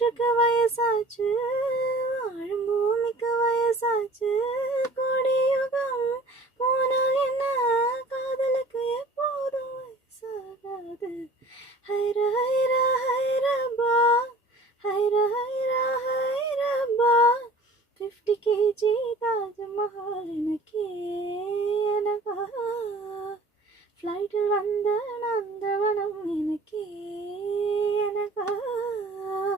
காற்றுக்கு வயசாச்சு, வாழும் பூமிக்கு வயசாச்சு. கொடியுகம் போனால் என்ன, காதலுக்கு எப்போதும் வயசாகாது. ஹைர ஹைர ஹைரபா, ஹைர ஹைர ஹைரபா. 50 kg தாஜ்மஹால் எனக்கே, எனக்கா. ஃப்ளைட்டில் வந்த நந்தவனம் எனக்கே, எனக்கா.